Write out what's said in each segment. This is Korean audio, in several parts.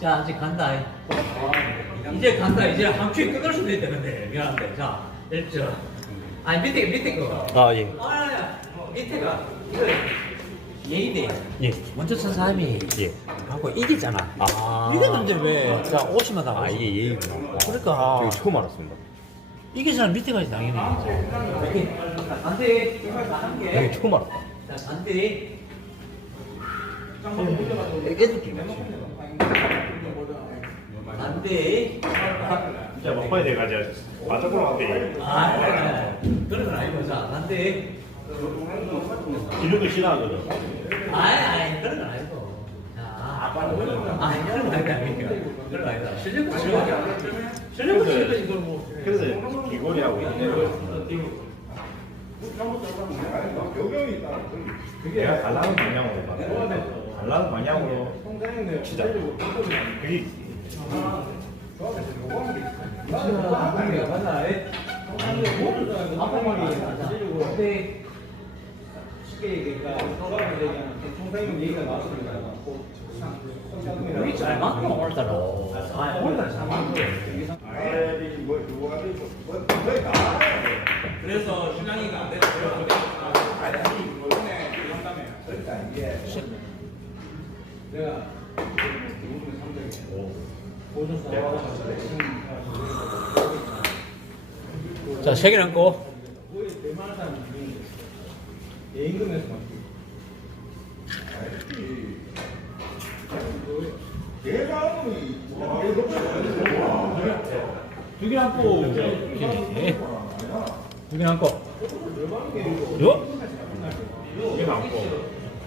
자, 이제 간다. 이제 간다. 이제 한 큐에 끊을 수도 있다, 근데. 미안한데. 자, 1점. 아니, 밑에, 밑에 거. 아, 예. 아, 밑에가. 이거 예의대. 예. 먼저 천 사람이 예. 하고 이기잖아. 아. 이겼는데 왜? 자, 50만 다 아, 이게 예의구나. 그러니까. 이거 처음 알았습니다. 이게 사람 밑에 가지 당연히. 이렇게. 안 돼. 이걸 다한 개. 이게 처음 알았다. 자, 안 돼. 애들끼리 안 돼. 진짜 먹방이 돼가지고 맞아 보러는데 아, 그런 건 아니고, 자, 안 돼. 기름을 싫어하거든. 아이, 아이, 그런 건 아니고. 자, 아이, 그런 건 아니고. 그런 건 아니다. 실력은 실력이야. 실력은 실력 이걸 뭐. 그래서 귀걸이하고 그게 내가 달라는 방향으로 봐. 달라는 방향으로 치자. 그게 근데 쉽게 얘기하니까 서가를 얘기하면 총사님 얘기가 나왔습니다. 여기 잘 맞고 오늘따라. 아, 오늘따라 잘 맞고. 그래서 신랑이가 안 되는 내가 자, 세 개 남고. 거의 웬만한 사람이 예임금에서 막두개 남고. 두개 남고. 요?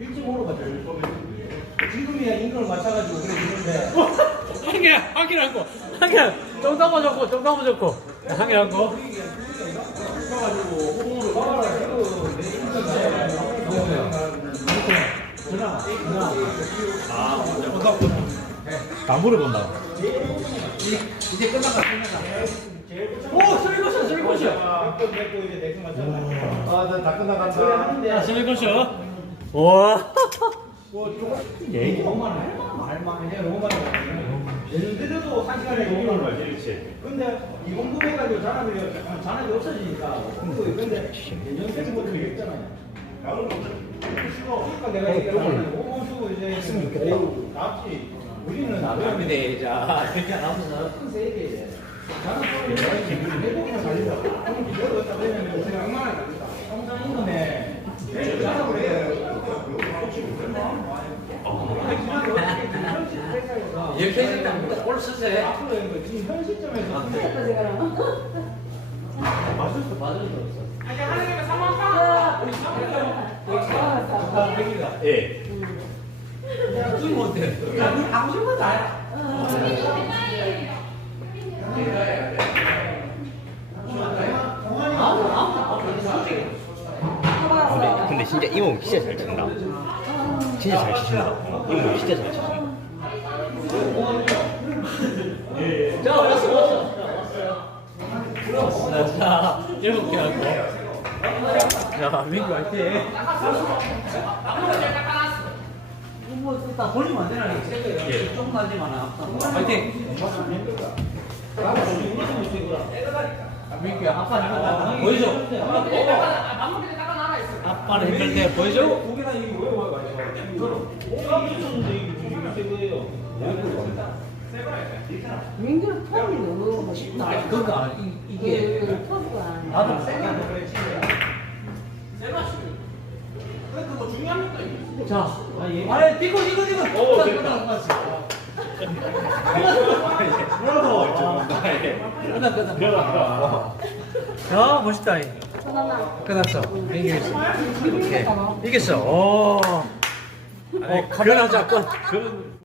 일찍 가죠. 지금이야 임금을 맞춰가지고 그래 주는데 한 개, 한개 남고. 한 개. 좀 담아줬고, 좀 담아줬고. 한개 남고. 가가지고 호봉으로 가봐라. 이거 내 전화, 전화. 아, 혼자 다 물어본다. 이제 끝났다, 끝났다. 오, 이제 내금 맞잖아. 아, 나다 그래 끝나간다. 자, 슬리퍼셔. 와. 뭐 얘기 너무만 할만 할만 해 너무만 예를 들어도 한 시간에 너무 말지, 그렇지. 근데 이 공급해가지고 잔압이 잔압이 없어지니까 근데 연세부터 얘기했잖아요. 그러니까 내가 얘기하는 오번 주고 이제 납치 우리는 나름 근데, 자, 그렇게 나오면서. 큰 세계 잔압법이 내국이나 달리다. 그럼 기대가 어디다 되냐면 제가 얼마나 달리다. 통상 임금에 잔압을 해요. 이렇게 해준다. 앞으로 지금 현 시점에서. 예. 못해. 싶은 거 근데 진짜 이모 진짜 잘 친다. 진짜 잘 치신다. 이모 진짜 잘 치신다. 자, 왔어, 왔어. 왔어. 자, 일곱 개 하고. 자, 민규 화이팅. 뭐, 일단 버리면 안 되나, 이거. 조금 하지만, 화이팅. 민규야, 아빠 보여줘. 힘들 때 보여줘. 민규는 폼이 너무 멋있다. 아니, 그니까, 이- 이게. 그 폼가. 나도 그뭐 중요합니까 이게? 자, 아니, 뛰고, 뛰고, 뛰고. 오, 자, 됐다. 끝났어. 끝났, 끝났. 들어가. 야, 멋있다. 이. 하나만. 끝났어. 이겼어. 이렇게. 이겼어. 오. 어, 변하자, 끝. 저는